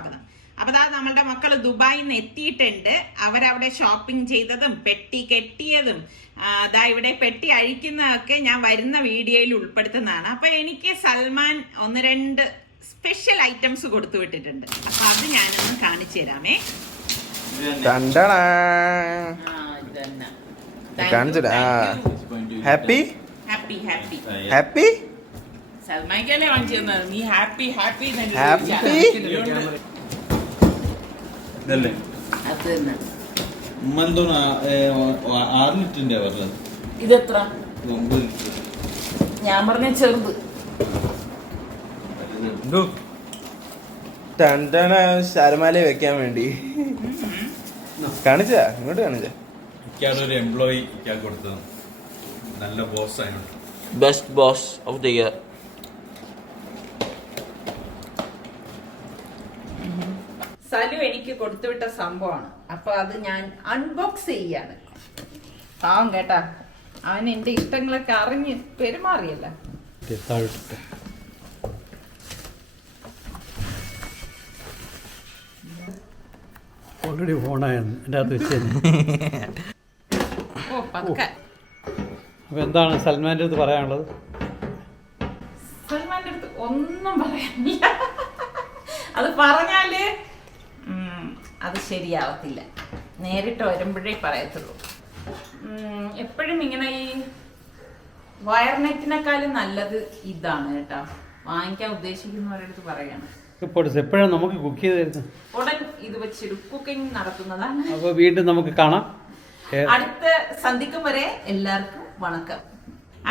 സ്വാഗതം. അപ്പൊ ദാ നമ്മളുടെ മക്കള് ദുബായിൽ നിന്ന് എത്തിയിട്ടുണ്ട്. അവരവിടെ ഷോപ്പിംഗ് ചെയ്തതും പെട്ടി കെട്ടിയതും ദാ ഇവിടെ പെട്ടി അഴിക്കുന്നതൊക്കെ ഞാൻ വരുന്ന വീഡിയോയിൽ ഉൾപ്പെടുത്തുന്നതാണ്. അപ്പൊ എനിക്ക് സൽമാൻ 1-2 സ്പെഷ്യൽ ഐറ്റംസ് കൊടുത്തു വിട്ടിട്ടുണ്ട്. അപ്പൊ അത് ഞാനൊന്ന് കാണിച്ചു തരാമേ. ഹാപ്പി ഹാപ്പി ഹാപ്പി ഹാപ്പി സൽമാൻക്കല്ലേ വാങ്ങിച്ചു തന്നത്. നീ ഹാപ്പി ഹാപ്പി ഹാപ്പി ഇതെത്ര? ഞാൻ പറഞ്ഞ ചെറുത്. ശരമാല വെക്കാൻ വേണ്ടി കാണിച്ചാ ഇങ്ങോട്ട് കാണിച്ചാ. ഒരു എംപ്ലോയി കൊടുത്തത് നല്ല ബോസ് ആയിരുന്നു. Best boss of the year. Salu എനിക്ക് കൊടുത്തുവിട്ട സംഭവമാണ്. അപ്പൊ അത് ഞാൻ അൺബോക്സ് ചെയ്യാണ്. പാവം കേട്ടാ, അവൻ എന്റെ ഇഷ്ടങ്ങളൊക്കെ അറിഞ്ഞ് പെരുമാറിയല്ല. ഓൾറെഡി ഫോണായിരുന്നു എൻ്റെ അകത്ത് വെച്ച്. ഓ പതുക്കെ. അപ്പൊ എന്താണ് സൽമാൻ്റെ അടുത്ത് പറയാനുള്ളത്? സൽമാന്റെ അടുത്ത് ഒന്നും പറയാനില്ല. അത് പറഞ്ഞാല് അത് ശരിയാവത്തില്ല. നേരിട്ട് വരുമ്പോഴേ പറയത്തുള്ളൂ. എപ്പോഴും ഇങ്ങനെ ഈ വയർ നെറ്റിനെക്കാളും നല്ലത് ഇതാണ് കേട്ടോ. വാങ്ങിക്കാൻ ഉദ്ദേശിക്കുന്നവരടുത്ത് പറയാണ്. എപ്പോഴാണ് നമുക്ക് കുക്ക് ചെയ്ത് തരുന്നത്? ഉടൻ ഇത് വെച്ചൊരു കുക്കിംഗ് നടത്തുന്നതാണ്. അപ്പോൾ വീണ്ടും നമുക്ക് കാണാം. അടുത്ത സന്ധിക്കും വരെ എല്ലാവർക്കും വണക്കം.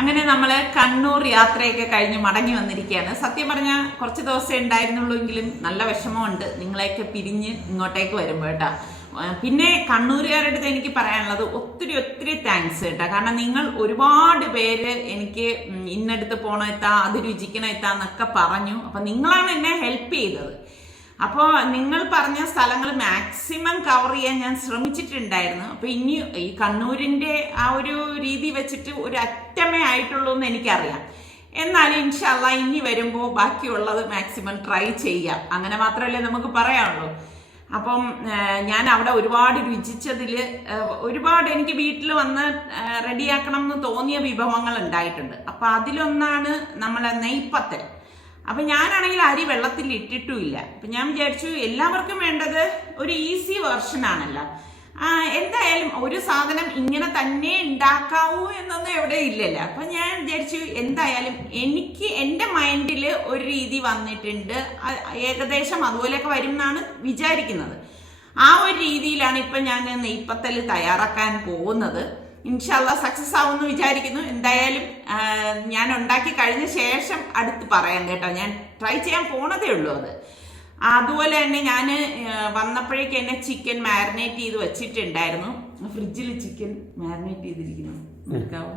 അങ്ങനെ നമ്മള് കണ്ണൂർ യാത്രയൊക്കെ കഴിഞ്ഞ് മടങ്ങി വന്നിരിക്കുകയാണ്. സത്യം പറഞ്ഞാൽ കുറച്ച് ദിവസം ഉണ്ടായിരുന്നുള്ളൂ എങ്കിലും നല്ല വിഷമമുണ്ട് നിങ്ങളെയൊക്കെ പിരിഞ്ഞ് ഇങ്ങോട്ടേക്ക് വരുമ്പോൾ കേട്ടാ. പിന്നെ കണ്ണൂരുകാരുടെ അടുത്ത് എനിക്ക് പറയാനുള്ളത് ഒത്തിരി താങ്ക്സ് കേട്ടാ. കാരണം നിങ്ങൾ ഒരുപാട് പേര് എനിക്ക് ഇന്നടുത്ത് പോണെത്താ അത് രുചിക്കണെത്താ എന്നൊക്കെ പറഞ്ഞു. അപ്പൊ നിങ്ങളാണ് എന്നെ ഹെൽപ്പ് ചെയ്തത്. അപ്പോൾ നിങ്ങൾ പറഞ്ഞ സ്ഥലങ്ങൾ മാക്സിമം കവർ ചെയ്യാൻ ഞാൻ ശ്രമിച്ചിട്ടുണ്ടായിരുന്നു. അപ്പൊ ഇനി ഈ കണ്ണൂരിന്റെ ആ ഒരു രീതി വെച്ചിട്ട് ഒരു അറ്റമേ ആയിട്ടുള്ളൂ എന്ന് എനിക്കറിയാം. എന്നാലും ഇൻഷാല്ലാ ഇനി വരുമ്പോൾ ബാക്കിയുള്ളത് മാക്സിമം ട്രൈ ചെയ്യാം. അങ്ങനെ മാത്രമല്ലേ നമുക്ക് പറയാനുള്ളൂ. അപ്പം ഞാൻ അവിടെ ഒരുപാട് രുചിച്ചതിൽ ഒരുപാട് എനിക്ക് വീട്ടിൽ വന്ന് റെഡിയാക്കണം എന്ന് തോന്നിയ വിഭവങ്ങൾ ഉണ്ടായിട്ടുണ്ട്. അപ്പൊ അതിലൊന്നാണ് നമ്മളെ നെയ്പത്തൽ. അപ്പൊ ഞാനാണെങ്കിൽ അരി വെള്ളത്തിൽ ഇട്ടിട്ടുമില്ല. അപ്പൊ ഞാൻ വിചാരിച്ചു എല്ലാവർക്കും വേണ്ടത് ഒരു ഈസി വെർഷൻ ആണല്ലോ. എന്തായാലും ഒരു സാധനം ഇങ്ങനെ തന്നെ ഉണ്ടാക്കാവൂ എന്നൊന്നും എവിടെ ഇല്ലല്ലോ. അപ്പൊ ഞാൻ വിചാരിച്ചു എന്തായാലും എനിക്ക് എൻ്റെ മൈൻഡിൽ ഒരു രീതി വന്നിട്ടുണ്ട്. ഏകദേശം അതുപോലെയൊക്കെ വരും എന്നാണ് വിചാരിക്കുന്നത്. ആ ഒരു രീതിയിലാണ് ഇപ്പൊ ഞാൻ നെയ്പത്തൽ തയ്യാറാക്കാൻ പോകുന്നത്. ഇൻഷാല്ലാ സക്സസ് ആവുമെന്ന് വിചാരിക്കുന്നു. എന്തായാലും ഞാൻ ഉണ്ടാക്കി കഴിഞ്ഞ ശേഷം അടുത്ത് പറയാം കേട്ടോ. ഞാൻ ട്രൈ ചെയ്യാൻ പോണതേ ഉള്ളൂ അത്. അതുപോലെ തന്നെ ഞാൻ വന്നപ്പോഴേക്കും എന്നെ ചിക്കൻ മാരിനേറ്റ് ചെയ്ത് വെച്ചിട്ടുണ്ടായിരുന്നു. ഫ്രിഡ്ജിൽ ചിക്കൻ മാരിനേറ്റ് ചെയ്തിരിക്കുന്നു. എടുക്കാവോ?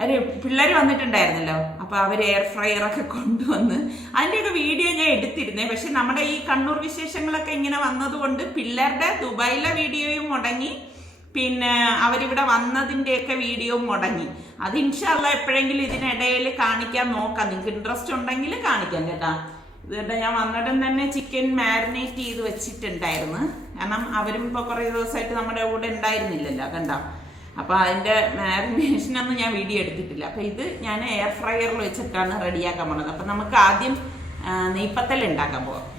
അരെ പിള്ളേർ വന്നിട്ടുണ്ടായിരുന്നല്ലോ. അപ്പൊ അവർ എയർ ഫ്രയർ ഒക്കെ കൊണ്ടുവന്ന് അതിൻ്റെയൊക്കെ വീഡിയോ ഞാൻ എടുത്തിരുന്നേ. പക്ഷെ നമ്മുടെ ഈ കണ്ണൂർ വിശേഷങ്ങളൊക്കെ ഇങ്ങനെ വന്നതുകൊണ്ട് പിള്ളേരുടെ ദുബായിലെ വീഡിയോയും മുടങ്ങി, പിന്നെ അവരിവിടെ വന്നതിൻ്റെയൊക്കെ വീഡിയോ മുടങ്ങി. അത് ഇൻഷാല്ലാ എപ്പോഴെങ്കിലും ഇതിനിടയിൽ കാണിക്കാൻ നോക്കാം. നിങ്ങൾക്ക് ഇൻട്രസ്റ്റ് ഉണ്ടെങ്കിൽ കാണിക്കാം കേട്ടാ. ഇതുകൊണ്ട് ഞാൻ വന്നിട്ടും തന്നെ ചിക്കൻ മാരിനേറ്റ് ചെയ്ത് വെച്ചിട്ടുണ്ടായിരുന്നു. കാരണം അവരും ഇപ്പോൾ കുറേ ദിവസമായിട്ട് നമ്മുടെ കൂടെ ഉണ്ടായിരുന്നില്ലല്ലോ കണ്ടോ. അപ്പൊ അതിന്റെ മാരിനേഷനൊന്നും ഞാൻ വീഡിയോ എടുത്തിട്ടില്ല. അപ്പൊ ഇത് ഞാൻ എയർ ഫ്രയറിൽ വെച്ചിട്ടാണ് റെഡിയാക്കാൻ പോണത്. അപ്പൊ നമുക്ക് ആദ്യം നെയ്പത്തൽ ഉണ്ടാക്കാൻ പോകാം.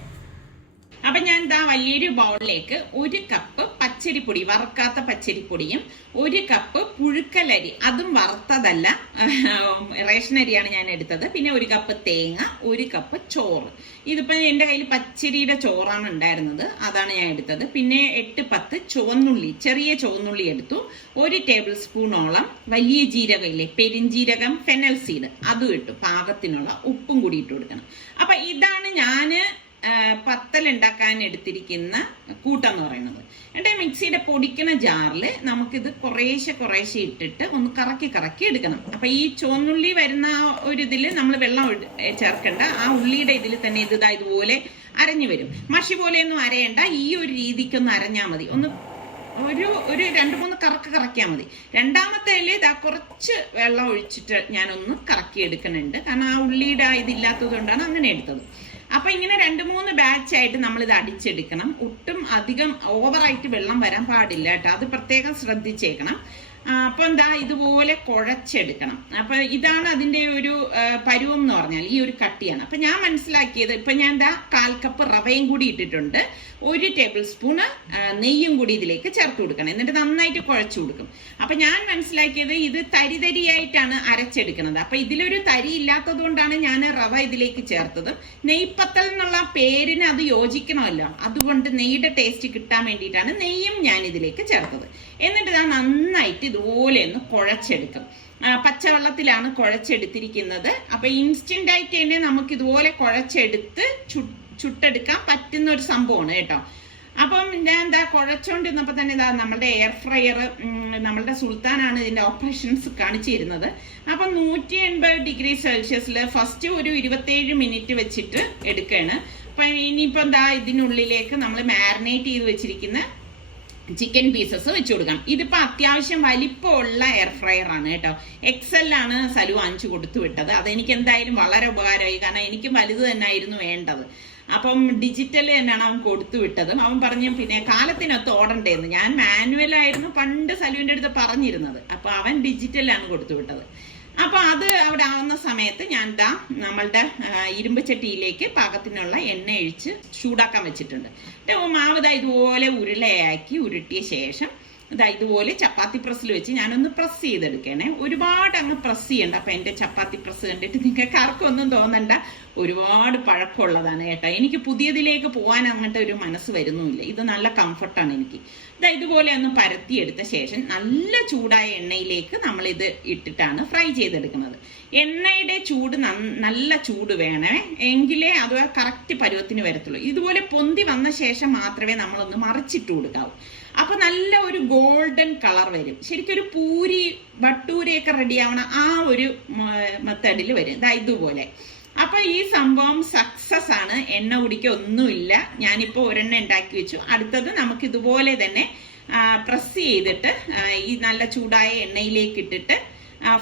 അപ്പൊ ഞാൻ ഇതാ വലിയൊരു ബൗളിലേക്ക് 1 കപ്പ് പച്ചരിപ്പൊടി, വറുക്കാത്ത പച്ചരിപ്പൊടിയും 1 കപ്പ് പുഴുക്കലരി, അതും വറുത്തതല്ല, റേഷൻ അരിയാണ് ഞാൻ എടുത്തത്. പിന്നെ 1 കപ്പ് തേങ്ങ, 1 കപ്പ് ചോറ്. ഇതിപ്പോ എന്റെ കയ്യിൽ പച്ചരിയുടെ ചോറാണ് ഉണ്ടായിരുന്നത്, അതാണ് ഞാൻ എടുത്തത്. പിന്നെ 8-10 ചുവന്നുള്ളി, ചെറിയ ചുവന്നുള്ളി എടുത്തു. 1 ടേബിൾ സ്പൂണോളം വലിയ ജീരകം ഇല്ലേ, പെരിഞ്ജീരകം, ഫെനൽ സീഡ്, അതും ഇട്ടു. പാകത്തിനുള്ള ഉപ്പും കൂടി ഇട്ട് കൊടുക്കണം. അപ്പൊ ഇതാണ് ഞാന് പത്തൽ ഉണ്ടാക്കാൻ എടുത്തിരിക്കുന്ന കൂട്ടെന്ന് പറയുന്നത്. എന്നിട്ട് മിക്സിയുടെ പൊടിക്കുന്ന ജാറിൽ നമുക്കിത് കുറേശ്ശെ ഇട്ടിട്ട് ഒന്ന് കറക്കി എടുക്കണം. അപ്പൊ ഈ ചുവന്നുള്ളി വരുന്ന ഒരു ഇതിൽ നമ്മൾ വെള്ളം ചേർക്കണ്ട. ആ ഉള്ളിയുടെ ഇതിൽ തന്നെ ഇതുപോലെ അരഞ്ഞു വരും. മഷി പോലെയൊന്നും അരയണ്ട, ഈ ഒരു രീതിക്കൊന്ന് അരഞ്ഞാൽ മതി. ഒന്ന് ഒരു 2-3 കറക്കിയാൽ മതി. രണ്ടാമത്തേല് ഇതാ കുറച്ച് വെള്ളം ഒഴിച്ചിട്ട് ഞാനൊന്ന് കറക്കി എടുക്കുന്നുണ്ട്. കാരണം ആ ഉള്ളിയുടെ ഇതില്ലാത്തത് കൊണ്ടാണ് അങ്ങനെ എടുത്തത്. അപ്പൊ ഇങ്ങനെ 2-3 ബാച്ചായിട്ട് നമ്മളിത് അടിച്ചെടുക്കണം. ഒട്ടും അധികം ഓവറായിട്ട് വെള്ളം വരാൻ പാടില്ല കേട്ടോ, അത് പ്രത്യേകം ശ്രദ്ധിച്ചേക്കണം. അപ്പൊ എന്താ ഇതുപോലെ കുഴച്ചെടുക്കണം. അപ്പൊ ഇതാണ് അതിന്റെ ഒരു പരുവം എന്ന് പറഞ്ഞാൽ ഈ ഒരു കട്ടിയാണ്. അപ്പൊ ഞാൻ മനസ്സിലാക്കിയത്, ഇപ്പൊ ഞാൻ എന്താ 1/4 കപ്പ് റവയും കൂടി ഇട്ടിട്ടുണ്ട്, 1 ടേബിൾ സ്പൂണ് നെയ്യും കൂടി ഇതിലേക്ക് ചേർത്ത് കൊടുക്കണം. എന്നിട്ട് നന്നായിട്ട് കുഴച്ചു കൊടുക്കും. അപ്പൊ ഞാൻ മനസ്സിലാക്കിയത് ഇത് തരിതരിയായിട്ടാണ് അരച്ചെടുക്കുന്നത്. അപ്പൊ ഇതിലൊരു തരി ഇല്ലാത്തത് കൊണ്ടാണ് ഞാൻ റവ ഇതിലേക്ക് ചേർത്തത്. നെയ്പത്തൽ എന്നുള്ള പേരിന് അത് യോജിക്കണമല്ലോ, അതുകൊണ്ട് നെയ്യുടെ ടേസ്റ്റ് കിട്ടാൻ വേണ്ടിയിട്ടാണ് നെയ്യും ഞാൻ ഇതിലേക്ക് ചേർത്തത്. എന്നിട്ട് ഞാൻ നന്നായിട്ട് ഇതുപോലെ ഒന്ന് കുഴച്ചെടുക്കും. പച്ചവെള്ളത്തിലാണ് കുഴച്ചെടുത്തിരിക്കുന്നത്. അപ്പൊ ഇൻസ്റ്റന്റ് ആയിട്ട് തന്നെ നമുക്ക് ഇതുപോലെ കുഴച്ചെടുത്ത് ചുട്ടെടുക്കാൻ പറ്റുന്ന ഒരു സംഭവമാണ് കേട്ടോ. അപ്പം ഞാൻ എന്താ കുഴച്ചോണ്ടിരുന്നപ്പോ തന്നെ ഇതാ നമ്മളുടെ എയർ ഫ്രയർ, നമ്മളുടെ സുൽത്താനാണ് ഇതിന്റെ ഓപ്പറേഷൻസ് കാണിച്ചു തരുന്നത്. അപ്പൊ 180 ഡിഗ്രി സെൽഷ്യസിൽ ഫസ്റ്റ് ഒരു 27 മിനിറ്റ് വെച്ചിട്ട് എടുക്കുകയാണ്. അപ്പൊ ഇനിയിപ്പോ എന്താ ഇതിനുള്ളിലേക്ക് നമ്മൾ മാരിനേറ്റ് ചെയ്ത് വെച്ചിരിക്കുന്ന ചിക്കൻ പീസസ് വെച്ച് കൊടുക്കാം. ഇതിപ്പോ അത്യാവശ്യം വലിപ്പമുള്ള എയർ ഫ്രയർ ആണ് കേട്ടോ. XL ആണ് സലു 5 കൊടുത്തു വിട്ടത്. അതെനിക്ക് എന്തായാലും വളരെ ഉപകാരമായി, കാരണം എനിക്ക് വലുത് തന്നെ ആയിരുന്നു വേണ്ടത്. അപ്പം ഡിജിറ്റൽ തന്നെയാണ് അവൻ കൊടുത്തു വിട്ടത്. അവൻ പറഞ്ഞു പിന്നെ കാലത്തിനൊത്ത് ഓടണ്ടേന്ന്. ഞാൻ മാനുവലായിരുന്നു പണ്ട് സലുവിന്റെ അടുത്ത് പറഞ്ഞിരുന്നത്, അപ്പൊ അവൻ ഡിജിറ്റലാണ് കൊടുത്തു വിട്ടത്. അപ്പൊ അത് അവിടെ ആവുന്ന സമയത്ത് ഞാൻ ദാ നമ്മളുടെ ഇരുമ്പ് ചട്ടിയിലേക്ക് പാകത്തിനുള്ള എണ്ണ ഒഴിച്ച് ചൂടാക്കാൻ വെച്ചിട്ടുണ്ട്. മാവ് ദാ ഇതുപോലെ ഉരുളയാക്കി ഉരുട്ടിയ ശേഷം ഇതാ ഇതുപോലെ ചപ്പാത്തി പ്രസ്സിൽ വെച്ച് ഞാനൊന്ന് പ്രസ് ചെയ്തെടുക്കണേ. ഒരുപാട് അങ്ങ് പ്രസ് ചെയ്യണ്ട. അപ്പൊ എന്റെ ചപ്പാത്തി പ്രസ് കണ്ടിട്ട് നിങ്ങൾക്ക് ആർക്കൊന്നും തോന്നണ്ട, ഒരുപാട് പഴക്കമുള്ളതാണ് കേട്ടോ. എനിക്ക് പുതിയതിലേക്ക് പോകാൻ അങ്ങോട്ട് ഒരു മനസ്സ് വരുന്നുമില്ല. ഇത് നല്ല കംഫർട്ടാണ് എനിക്ക്. ഇതാ ഇതുപോലെ ഒന്ന് പരത്തിയെടുത്ത ശേഷം നല്ല ചൂടായ എണ്ണയിലേക്ക് നമ്മൾ ഇത് ഇട്ടിട്ടാണ് ഫ്രൈ ചെയ്തെടുക്കുന്നത്. എണ്ണയുടെ ചൂട് നല്ല ചൂട് വേണേ, എങ്കിലേ അത് കറക്റ്റ് പരുവത്തിന് വരത്തുള്ളൂ. ഇതുപോലെ പൊന്തി വന്ന ശേഷം മാത്രമേ നമ്മളൊന്ന് മറിച്ചിട്ട് കൊടുക്കാവൂ. അപ്പൊ നല്ല ഒരു ഗോൾഡൻ കളർ വരും. ശരിക്കും ഒരു പൂരി ഭട്ടൂരിയൊക്കെ റെഡിയാവണ ആ ഒരു മെത്തേഡിൽ വരും. ഇതാ ഇതുപോലെ. അപ്പൊ ഈ സംഭവം സക്സസ് ആണ്. എണ്ണ കുടിക്കുക ഒന്നുമില്ല. ഞാനിപ്പോ ഒരെണ്ണം ഉണ്ടാക്കി വെച്ചു. അടുത്തത് നമുക്ക് ഇതുപോലെ തന്നെ പ്രസ് ചെയ്തിട്ട് ഈ നല്ല ചൂടായ എണ്ണയിലേക്ക് ഇട്ടിട്ട്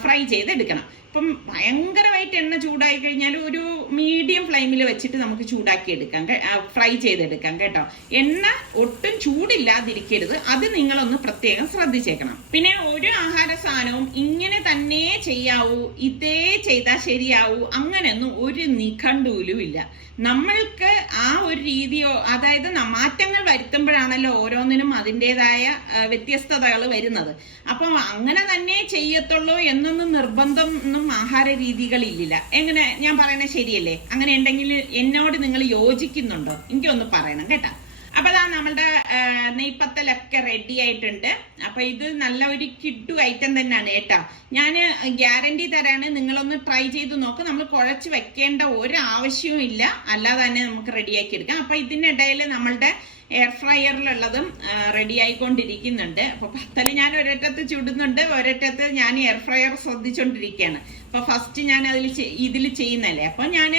ഫ്രൈ ചെയ്തെടുക്കണം. ഇപ്പം ഭയങ്കരമായിട്ട് എണ്ണ ചൂടായി കഴിഞ്ഞാൽ ഒരു മീഡിയം ഫ്ലെയിമിൽ വെച്ചിട്ട് നമുക്ക് ചൂടാക്കി എടുക്കാം, ഫ്രൈ ചെയ്തെടുക്കാം കേട്ടോ. എണ്ണ ഒട്ടും ചൂടില്ലാതിരിക്കരുത്, അത് നിങ്ങളൊന്ന് പ്രത്യേകം ശ്രദ്ധിച്ചേക്കണം. പിന്നെ ഒരു ആഹാര സാധനവും ഇങ്ങനെ തന്നെ ചെയ്യാവൂ, ഇതേ ചെയ്താൽ ശരിയാവൂ അങ്ങനെയൊന്നും ഒരു നിഘണ്ടുവിലും ഇല്ല. നമ്മൾക്ക് ആ ഒരു രീതിയോ, അതായത് മാറ്റങ്ങൾ വരുത്തുമ്പോഴാണല്ലോ ഓരോന്നിനും അതിൻ്റെതായ വ്യത്യസ്തതകൾ വരുന്നത്. അപ്പം അങ്ങനെ തന്നെ ചെയ്യത്തുള്ളൂ എന്നൊന്നും നിർബന്ധം ഒന്നും ആഹാര രീതികളില്ല. എങ്ങനെ ഞാൻ പറയണത് ശരിയല്ലേ? അങ്ങനെ ഉണ്ടെങ്കിൽ എന്നോട് നിങ്ങൾ യോജിക്കുന്നുണ്ടോ? എനിക്കൊന്ന് പറയണം കേട്ടാ. അപ്പൊ അതാ നമ്മളുടെ നെയ്പത്തലൊക്കെ റെഡി ആയിട്ടുണ്ട്. അപ്പൊ ഇത് നല്ല ഒരു കിഡു ഐറ്റം തന്നെയാണ് കേട്ടോ. ഞാൻ ഗ്യാരണ്ടി തരാണ്, നിങ്ങളൊന്ന് ട്രൈ ചെയ്ത് നോക്ക്. നമ്മൾ കുഴച്ച് വെക്കേണ്ട ഒരു ആവശ്യവും ഇല്ല, അല്ലാതെ തന്നെ നമുക്ക് റെഡിയാക്കി എടുക്കാം. അപ്പൊ ഇതിനിടയിൽ നമ്മളുടെ എയർ ഫ്രയറിലുള്ളതും റെഡി ആയിക്കൊണ്ടിരിക്കുന്നുണ്ട്. അപ്പൊ പത്തല് ഞാൻ ഒരറ്റത്ത് ചുടുന്നുണ്ട്, ഒരറ്റത്ത് ഞാൻ എയർ ഫ്രയർ ശ്രദ്ധിച്ചോണ്ടിരിക്കുകയാണ്. അപ്പൊ ഫസ്റ്റ് ഞാൻ ഇതിൽ ചെയ്യുന്നല്ലേ. അപ്പൊ ഞാൻ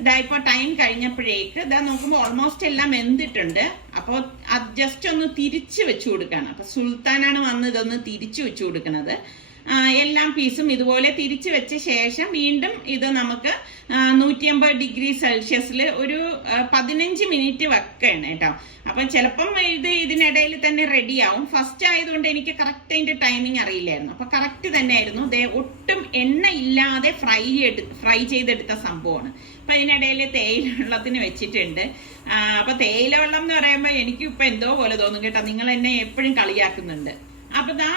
ഇതാ ഇപ്പൊ ടൈം കഴിഞ്ഞപ്പോഴേക്ക് ഇതാ നോക്കുമ്പോൾ ഓൾമോസ്റ്റ് എല്ലാം വെന്തിട്ടുണ്ട്. അപ്പോൾ അത് ജസ്റ്റ് ഒന്ന് തിരിച്ചു വെച്ചു കൊടുക്കാണ്. അപ്പൊ സുൽത്താനാണ് വന്ന് ഇതൊന്ന് തിരിച്ചു വെച്ചു കൊടുക്കുന്നത്. എല്ലാം പീസും ഇതുപോലെ തിരിച്ചു വെച്ച ശേഷം വീണ്ടും ഇത് നമുക്ക് 180 ഡിഗ്രി സെൽഷ്യസിൽ ഒരു 15 മിനിറ്റ് വെക്കണം കേട്ടോ. അപ്പൊ ചിലപ്പം ഇതിനിടയിൽ തന്നെ റെഡിയാവും. ഫസ്റ്റ് ആയതുകൊണ്ട് എനിക്ക് കറക്റ്റ് അതിന്റെ ടൈമിങ് അറിയില്ലായിരുന്നു. അപ്പൊ കറക്റ്റ് തന്നെ ആയിരുന്നു. ഒട്ടും എണ്ണ ഇല്ലാതെ ഫ്രൈ ചെയ്തെടുത്ത സംഭവമാണ്. അപ്പൊ ഇതിനിടയിൽ തേയില വെള്ളത്തിന് വെച്ചിട്ടുണ്ട്. അപ്പൊ തേയില വെള്ളം എന്ന് പറയുമ്പോൾ എനിക്ക് ഇപ്പൊ എന്തോ പോലെ തോന്നും കേട്ടോ. നിങ്ങൾ എന്നെ എപ്പോഴും കളിയാക്കുന്നുണ്ട്. അപ്പൊ ഇതാ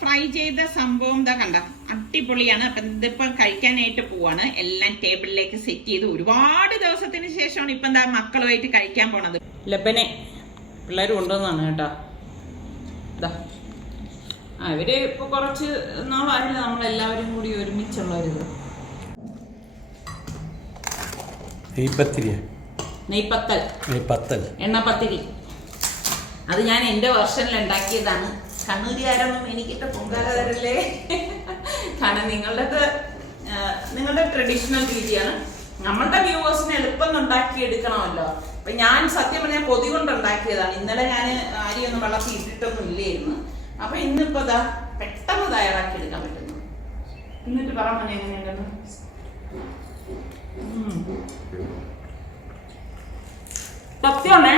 ഫ്രൈ ചെയ്ത സംഭവം ഇതാ കണ്ട അടിപൊളിയാണ്. അപ്പൊ ഇതിപ്പോ കഴിക്കാനായിട്ട് പോവാണ്. എല്ലാം ടേബിളിലേക്ക് സെറ്റ് ചെയ്ത് ഒരുപാട് ദിവസത്തിന് ശേഷമാണ് ഇപ്പൊ എന്താ മക്കളുമായിട്ട് കഴിക്കാൻ പോണത്. ലബനെ പിള്ളേർ കൊണ്ടുവന്നാണ് കേട്ടോ. ഇതാ ഇവര് ഇപ്പൊ കുറച്ച് നാളായില്ല നമ്മളെല്ലാവരും കൂടി ഒരുമിച്ചുള്ളവരിത്. നെയ്പത്തൽ എണ്ണപ്പത്തിരി. അത് ഞാൻ എന്റെ വെർഷനിൽ ഉണ്ടാക്കിയതാണ്. കണ്ണൂരുകാരൊന്നും എനിക്കിട്ട് പൊങ്കാല തരല്ലേ. കാരണം നിങ്ങളുടെ ട്രഡീഷണൽ രീതിയാണ്. നമ്മളുടെ വ്യൂവേഴ്സിന് എളുപ്പം ഉണ്ടാക്കിയെടുക്കണമല്ലോ. അപ്പൊ ഞാൻ സത്യം പറഞ്ഞാൽ കൊതി കൊണ്ട് ഉണ്ടാക്കിയതാണ്. ഇന്നലെ ഞാൻ അരിയൊന്നും വെള്ളത്തിൽ ഇട്ടിട്ടൊന്നും ഇല്ലായിരുന്നു. അപ്പൊ ഇന്നിപ്പോ ഇതാ പെട്ടെന്ന് തയ്യാറാക്കി എടുക്കാൻ പറ്റുന്നു. എന്നിട്ട് പറയാൻ എങ്ങനെയുണ്ടെന്ന്. സത്യമാണേ,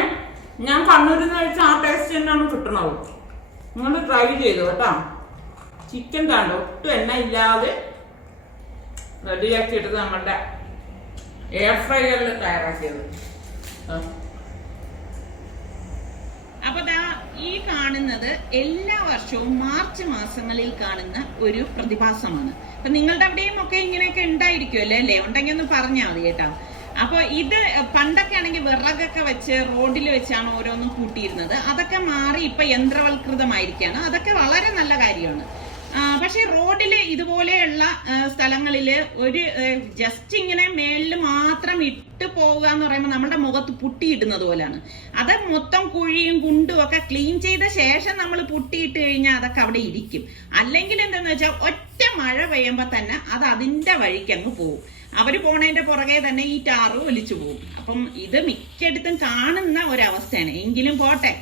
ഞാൻ കണ്ണൂരിൽ നിന്ന് കഴിച്ച ആ ടേസ്റ്റ് തന്നെയാണ് കിട്ടണത്. നിങ്ങൾ ട്രൈ ചെയ്തു കേട്ടോ. ചിക്കൻ താണ്ടോ ഒട്ടും എണ്ണ ഇല്ലാതെ റെഡിയാക്കി എടുത്ത് നമ്മളുടെ എയർ ഫ്രൈയറിൽ തയ്യാറാക്കിയത്. അപ്പൊ ഈ കാണുന്നത് എല്ലാ വർഷവും മാർച്ച് മാസങ്ങളിൽ കാണുന്ന ഒരു പ്രതിഭാസമാണ്. അപ്പൊ നിങ്ങളുടെ അവിടെയും ഒക്കെ ഇങ്ങനെയൊക്കെ ഉണ്ടായിരിക്കുമല്ലേ? അല്ലേ? ഉണ്ടെങ്കിൽ ഒന്ന് പറഞ്ഞാൽ മതി കേട്ടോ. അപ്പൊ ഇത് പണ്ടൊക്കെ ആണെങ്കിൽ വിറകൊക്കെ വെച്ച് റോഡിൽ വെച്ചാണ് ഓരോന്നും കൂട്ടിയിരുന്നത്. അതൊക്കെ മാറി ഇപ്പൊ യന്ത്രവൽകൃതമായിരിക്കാണ്. അതൊക്കെ വളരെ നല്ല കാര്യമാണ്. പക്ഷെ റോഡില് ഇതുപോലെയുള്ള സ്ഥലങ്ങളില് ഒരു ജസ്റ്റ് ഇങ്ങനെ മേളിൽ മാത്രം ഇട്ട് പോവുക എന്ന് പറയുമ്പോൾ നമ്മുടെ മുഖത്ത് പുട്ടിയിടുന്നത് പോലെയാണ്. അത് മൊത്തം കുഴിയും കുണ്ടും ഒക്കെ ക്ലീൻ ചെയ്ത ശേഷം നമ്മൾ പുട്ടിയിട്ട് കഴിഞ്ഞാൽ അതൊക്കെ അവിടെ ഇരിക്കും. അല്ലെങ്കിൽ എന്താന്ന് വെച്ചാൽ ഒറ്റ മഴ പെയ്യുമ്പോ തന്നെ അത് അതിന്റെ വഴിക്ക് അങ്ങ് പോകും. അവര് പോണതിന്റെ പുറകെ തന്നെ ഈ ടാറ് ഒലിച്ചു പോകും. അപ്പം ഇത് മിക്കയിടത്തും കാണുന്ന ഒരവസ്ഥയാണ്. എങ്കിലും പോട്ടെ,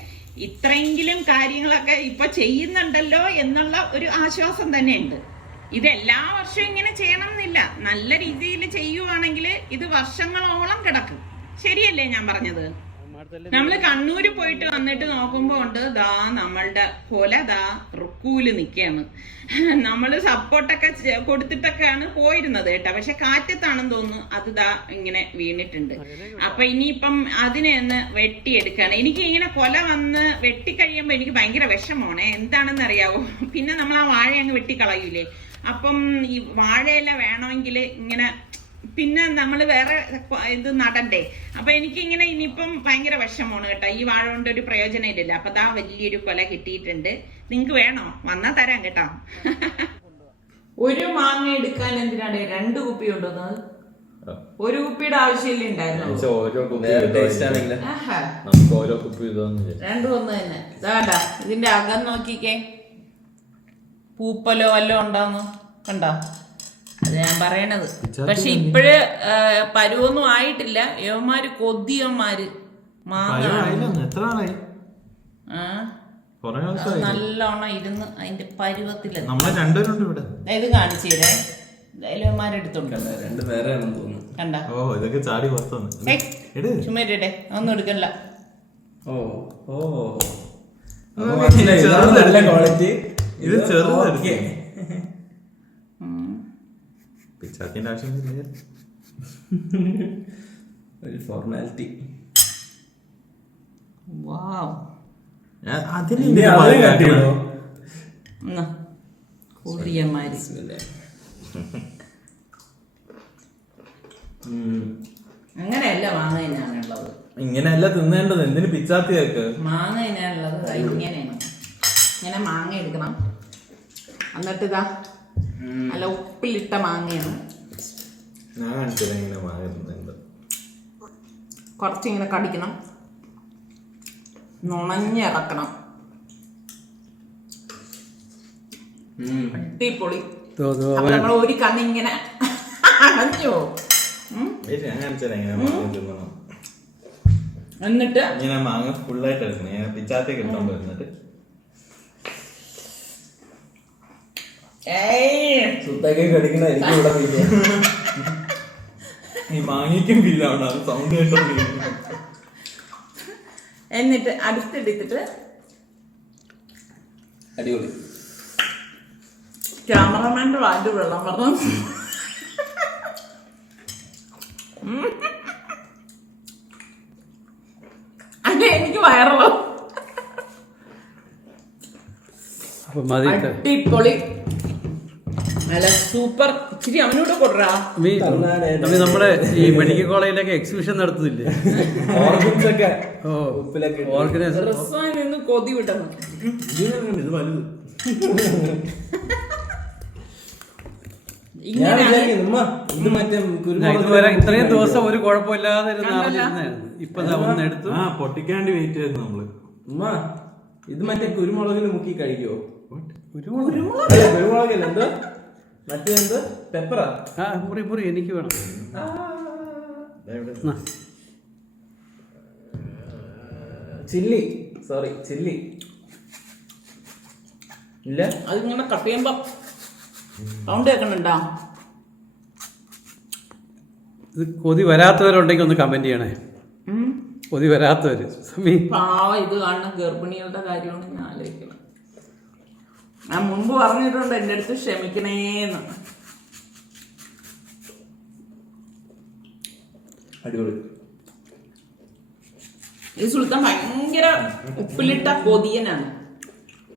ഇത്രയെങ്കിലും കാര്യങ്ങളൊക്കെ ഇപ്പൊ ചെയ്യുന്നുണ്ടല്ലോ എന്നുള്ള ഒരു ആശ്വാസം തന്നെ ഉണ്ട്. ഇത് എല്ലാ വർഷവും ഇങ്ങനെ ചെയ്യണം എന്നില്ല. നല്ല രീതിയിൽ ചെയ്യുവാണെങ്കിൽ ഇത് വർഷങ്ങളോളം കിടക്കും. ശരിയല്ലേ ഞാൻ പറഞ്ഞത്? നമ്മള് കണ്ണൂര് പോയിട്ട് വന്നിട്ട് നോക്കുമ്പോ ഉണ്ട് നമ്മളുടെ കൊല റുക്കൂല് നിക്കാണ്. നമ്മള് സപ്പോർട്ടൊക്കെ കൊടുത്തിട്ടൊക്കെയാണ് പോയിരുന്നത് കേട്ടോ. പക്ഷെ കാറ്റത്താണെന്ന് തോന്നുന്നു അത് ഇങ്ങനെ വീണിട്ടുണ്ട്. അപ്പൊ ഇനിയിപ്പം അതിനെ ഒന്ന് വെട്ടിയെടുക്കാണ്. എനിക്ക് ഇങ്ങനെ കൊല വന്ന് വെട്ടിക്കഴിയുമ്പോ എനിക്ക് ഭയങ്കര വിഷമമാണ്. എന്താണെന്ന് അറിയാവോ? പിന്നെ നമ്മൾ ആ വാഴ അങ്ങ് വെട്ടിക്കളയൂലേ. അപ്പം ഈ വാഴയില വേണമെങ്കിൽ ഇങ്ങനെ പിന്നെ നമ്മൾ വേറെ ഇത് നടണ്ടേ. അപ്പൊ എനിക്ക് ഇങ്ങനെ ഇനിയിപ്പം ഭയങ്കര വിഷമമാണ് കേട്ടോ. ഈ വാഴ കൊണ്ട് ഒരു പ്രയോജനം ഇല്ലല്ലോ. അപ്പൊ വലിയൊരു കൊല കിട്ടിയിട്ടുണ്ട്. നിങ്ങക്ക് വേണോ? വന്നാ തരാം കേട്ടോ. ഒരു മാങ്ങ എടുക്കാൻ എന്തിനാണ് 2 കുപ്പി കൊണ്ടുവന്നത്? ഒരു കുപ്പിയുടെ ആവശ്യമില്ല ഉണ്ടായിരുന്നു. രണ്ടും ഒന്ന് തന്നെ. ഇതാണ്ടാ ഇതിന്റെ അകം നോക്കിക്കേ, പൂപ്പലോ വല്ലോ ഉണ്ടാവുന്നു കണ്ടോ? അത് ഞാൻ പറയണത്. പക്ഷെ ഇപ്പഴ് പരുവൊന്നും ആയിട്ടില്ല. യവന്മാര് കൊതിയന്മാര് മാങ്ങ നല്ലോണം ഇരുന്ന് അതിന്റെ പരുവത്തില് ഇത് കാണിച്ചേ. യവന്മാരെടുത്തോണ്ട് കണ്ട ചുമരട്ടെ ഒന്നും എടുക്കണ്ട. ഇത് ചെറുതാ. പിച്ചാത്തിന്റെ ആവശ്യം ഒരു ഫോർമാലിറ്റി. അങ്ങനെയല്ല മാങ്ങ തന്നെയാണുള്ളത്. ഇങ്ങനെയല്ല തിന്നേണ്ടത്. എന്തിന് പിച്ചാത്തി കേക്ക്? മാങ്ങ തന്നെയാണുള്ളത്. ഇങ്ങനെയാണ്. ഇങ്ങനെ മാങ്ങ എടുക്കണം. എന്നിട്ട് നല്ല ഉപ്പിലിട്ട മാങ്ങയാണ്. ഞാൻ കാണിച്ചത് ഇങ്ങനെ മാങ്ങ തിന്നുന്നുണ്ട്. കുറച്ചിങ്ങനെ കടിക്കണം, നുണഞ്ഞിറക്കണം. അടിപൊളി. നമ്മൾ ഒരു കണ്ണിങ്ങനെ അടഞ്ഞു പോകും. എന്നിട്ട് ഇങ്ങനെ മാങ്ങ ഫുള്ളായിട്ട് എടുക്കണം. ഞാൻ പിച്ചാത്തി കിട്ടാൻ വരുന്നിട്ട് സുത്തൊക്കെ കടിക്കണ എനിക്ക് ഇവിടെ ഈ മാങ്ങയ്ക്കും ഫീലാണ് സൗണ്ട് കേട്ടോണ്ടിരിക്കുന്നത്. എന്നിട്ട് അടുത്തെടുത്തിട്ട് അടിപൊളി. ക്യാമറമാൻ്റെ വാല് വെള്ളം പറഞ്ഞു. അല്ലെ എനിക്ക് വയറുള്ള അടിപൊളി. അല്ല സൂപ്പർ. ഇച്ചിരി അവനോട് കൊടുറാ. നമ്മുടെ ഈ മെഡിക്കൽ കോളേജിലൊക്കെ എക്സിബിഷൻ നടത്തുന്നില്ലേ? നിന്ന് കൊതി വിട്ടു. ഇത് വലുത്. ഇത്രയും ദിവസം ഒരു കുഴപ്പമില്ലാതെ ഇപ്പൊ ഒന്ന് എടുത്തു. പൊട്ടിക്കാണ്ടി വെയിറ്റ് ചെയ്തു നമ്മള്. ഉമ്മ ഇത് മറ്റേ കുരുമുളകിൽ മുക്കി കഴിക്കോ? കുരുമുളകല്ല എന്തോ മറ്റേന്ത് പെപ്പറാ? മുറി എനിക്ക് വേണം. ചില്ലി. സോറി ചില്ലി ഇല്ല. അതിങ്ങനെ കട്ട് ചെയ്യുമ്പോ സൗണ്ട് കേൾക്കണുണ്ടോ? ഇത് കൊതി വരാത്തവരുണ്ടെങ്കിൽ ഒന്ന് കമന്റ് ചെയ്യണേ. കൊതി വരാത്തവര് സമീ പാവം ഇത് കാണുന്ന ഗർഭിണികളുടെ കാര്യമാണ് ഞാൻ ആലോചിക്കണം. ഞാൻ മുൻപ് പറഞ്ഞിട്ടുണ്ട് എൻ്റെ അടുത്ത് ക്ഷമിക്കണേന്ന്. അടിപൊളി. ഈ സുൽത്താൻ ഭയങ്കര ഉപ്പിലിട്ട കൊതിയനാണ്.